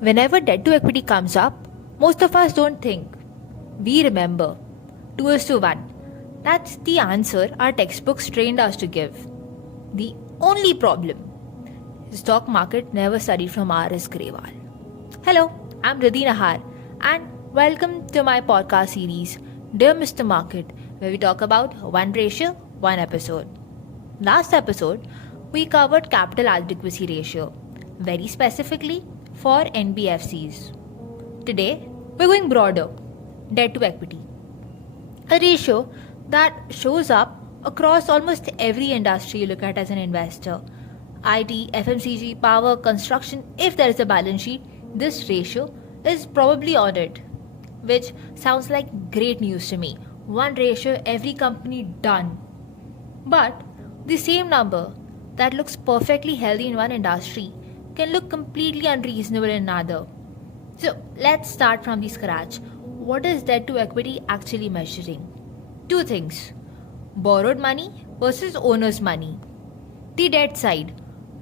Whenever debt to equity comes up, most of us don't think. We remember 2:1. That's the answer our textbooks trained us to give. The only problem, the stock market never studied from R.S. Grewal. Hello, I'm Riddhi Nahar and welcome to my podcast series, Dear Mr. Market, where we talk about one ratio, one episode. Last episode, we covered capital adequacy ratio, very specifically for NBFCs. Today, we're going broader, debt to equity. A ratio that shows up across almost every industry you look at as an investor. IT, FMCG, power, construction, if there is a balance sheet, this ratio is probably on it. Which sounds like great news to me. One ratio, every company done. But the same number that looks perfectly healthy in one industry can look completely unreasonable in another. So let's start from the scratch. What is debt to equity actually measuring? Two things: borrowed money versus owner's money. The debt side,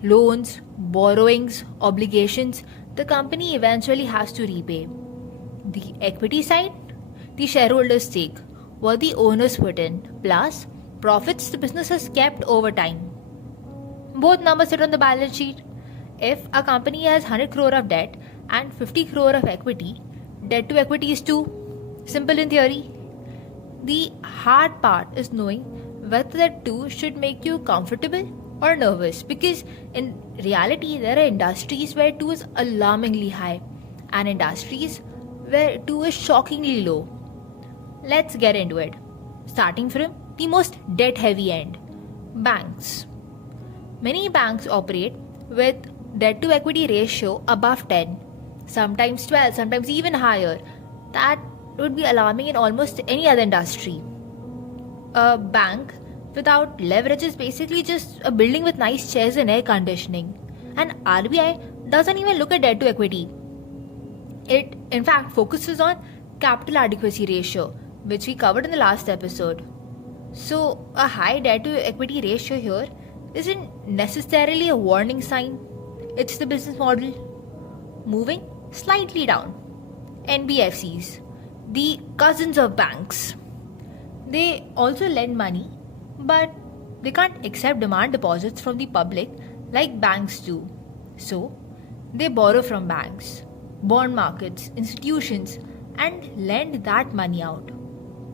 loans, borrowings, obligations, the company eventually has to repay. The equity side, the shareholders' stake, what the owners put in, plus profits the business has kept over time. Both numbers sit on the balance sheet. If a company has 100 crore of debt and 50 crore of equity, debt to equity is 2. Simple in theory. The hard part is knowing whether that 2 should make you comfortable or nervous, because in reality there are industries where 2 is alarmingly high and industries where 2 is shockingly low. Let's get into it. Starting from the most debt heavy end, banks. Many banks operate with debt to equity ratio above 10, sometimes 12, sometimes even higher. That would be alarming in almost any other industry. A bank without leverage is basically just a building with nice chairs and air conditioning. And RBI doesn't even look at debt to equity. It, in fact, focuses on capital adequacy ratio, which we covered in the last episode. So, a high debt to equity ratio here isn't necessarily a warning sign. It's the business model. Moving slightly down. NBFCs, the cousins of banks. They also lend money, but they can't accept demand deposits from the public like banks do. So, they borrow from banks, bond markets, institutions, and lend that money out.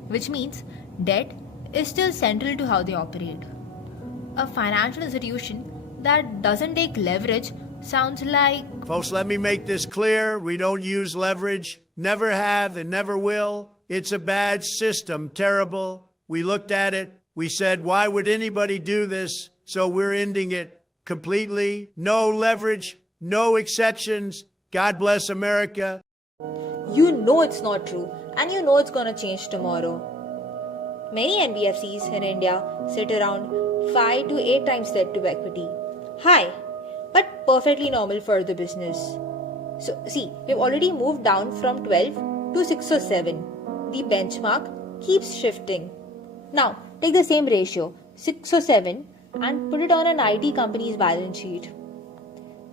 Which means debt is still central to how they operate. A financial institution that doesn't take leverage sounds like... Folks, let me make this clear. We don't use leverage. Never have and never will. It's a bad system, terrible. We looked at it. We said, why would anybody do this? So we're ending it completely. No leverage, no exceptions. God bless America. You know it's not true, and you know it's gonna change tomorrow. Many NBFCs in India sit around 5 to 8 times debt to equity. High, but perfectly normal for the business. So, see, we've already moved down from 12 to 6 or 7. The benchmark keeps shifting. Now, take the same ratio, 6 or 7, and put it on an IT company's balance sheet.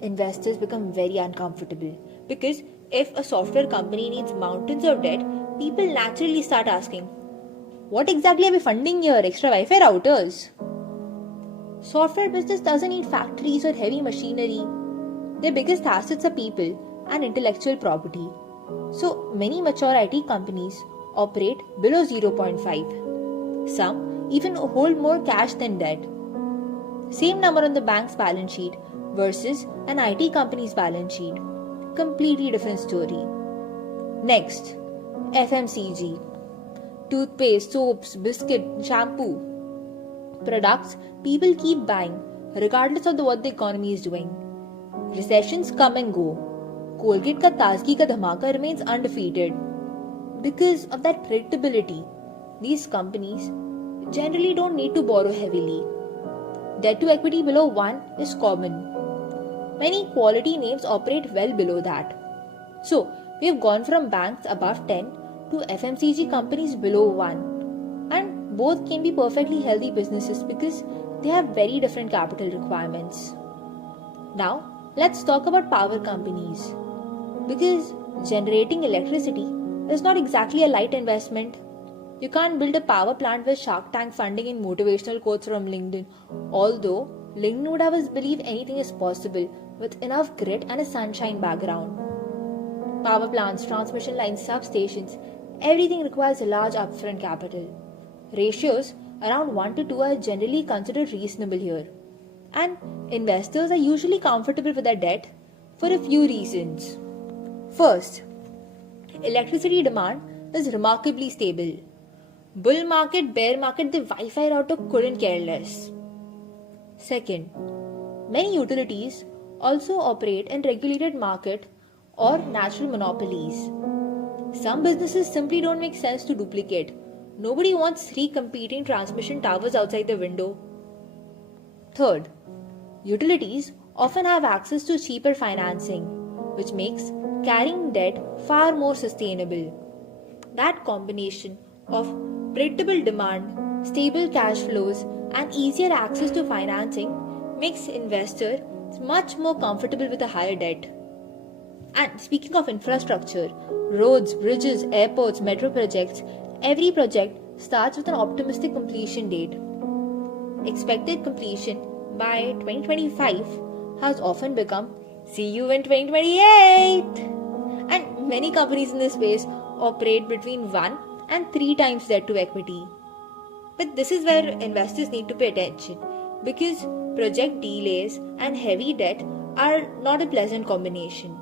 Investors become very uncomfortable because if a software company needs mountains of debt, people naturally start asking, what exactly are we funding here? Extra Wi-Fi routers? Software business doesn't need factories or heavy machinery. Their biggest assets are people and intellectual property. So many mature IT companies operate below 0.5. Some even hold more cash than debt. Same number on the bank's balance sheet versus an IT company's balance sheet. Completely different story. Next, FMCG. Toothpaste, soaps, biscuit, shampoo. Products people keep buying regardless of what the economy is doing. Recessions come and go. Colgate ka Taazgi ka dhamaka remains undefeated. Because of that predictability, these companies generally don't need to borrow heavily. Debt to equity below 1 is common. Many quality names operate well below that. So, we have gone from banks above 10 to FMCG companies below 1. And both can be perfectly healthy businesses because they have very different capital requirements. Now, let's talk about power companies. Because generating electricity is not exactly a light investment. You can't build a power plant with Shark Tank funding and motivational quotes from LinkedIn. Although, LinkedIn would have us believe anything is possible with enough grit and a sunshine background. Power plants, transmission lines, substations, everything requires a large upfront capital. Ratios around 1 to 2 are generally considered reasonable here. And investors are usually comfortable with their debt for a few reasons. First, electricity demand is remarkably stable. Bull market, bear market, the Wi-Fi router couldn't care less. Second, many utilities also operate in regulated market or natural monopolies. Some businesses simply don't make sense to duplicate. Nobody wants 3 competing transmission towers outside the window. Third, utilities often have access to cheaper financing, which makes carrying debt far more sustainable. That combination of predictable demand, stable cash flows, and easier access to financing makes investors much more comfortable with a higher debt. And speaking of infrastructure, roads, bridges, airports, metro projects, every project starts with an optimistic completion date. Expected completion by 2025 has often become see you in 2028. And many companies in this space operate between 1 and 3 times debt to equity. But this is where investors need to pay attention because project delays and heavy debt are not a pleasant combination.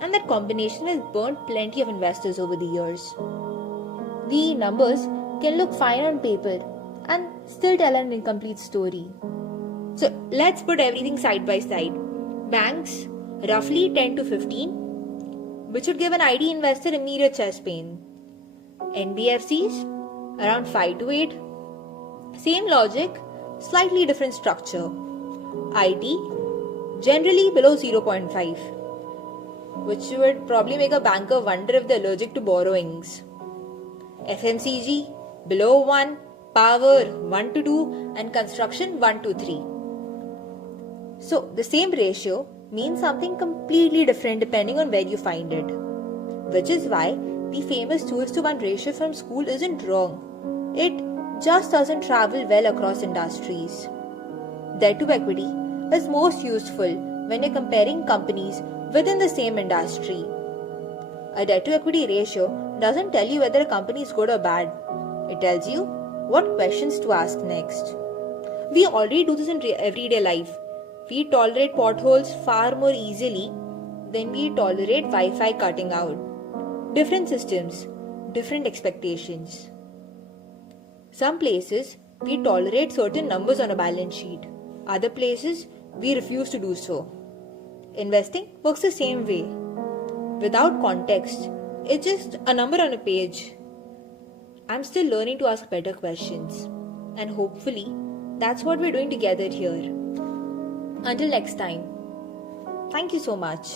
And that combination has burnt plenty of investors over the years. The numbers can look fine on paper and still tell an incomplete story. So let's put everything side by side. Banks, roughly 10 to 15, which would give an IT investor immediate chest pain. NBFCs, around 5 to 8. Same logic, slightly different structure. IT, generally below 0.5, which would probably make a banker wonder if they're allergic to borrowings. FMCG, below 1, power 1 to 2, and construction 1 to 3. So the same ratio means something completely different depending on where you find it. Which is why the famous 2:1 ratio from school isn't wrong. It just doesn't travel well across industries. Debt to equity is most useful when you're comparing companies within the same industry. A debt to equity ratio doesn't tell you whether a company is good or bad. It tells you what questions to ask next. We already do this in everyday life. We tolerate potholes far more easily than we tolerate Wi-Fi cutting out. Different systems, different expectations. Some places we tolerate certain numbers on a balance sheet. Other places we refuse to do so. Investing works the same way. Without context, it's just a number on a page. I'm still learning to ask better questions. And hopefully, that's what we're doing together here. Until next time, thank you so much.